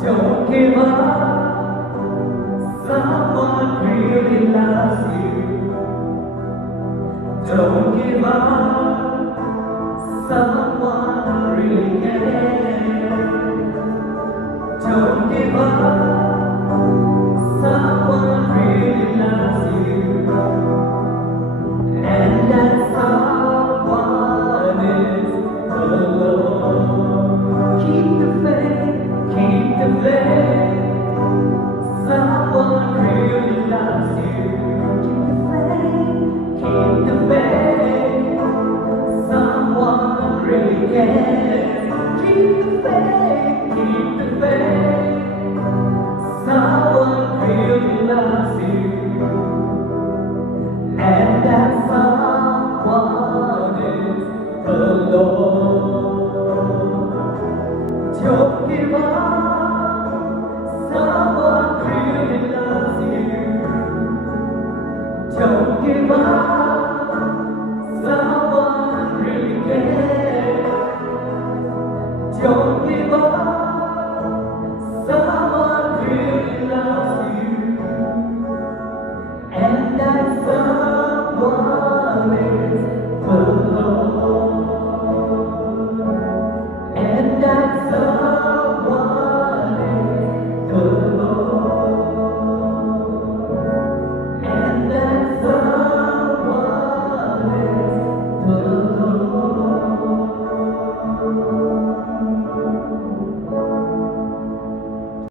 Don't give up. Someone really loves you. Don't give up. Someone really cares. Don't give up. Someone really loves you. And that someone is the Lord. Keep the faith.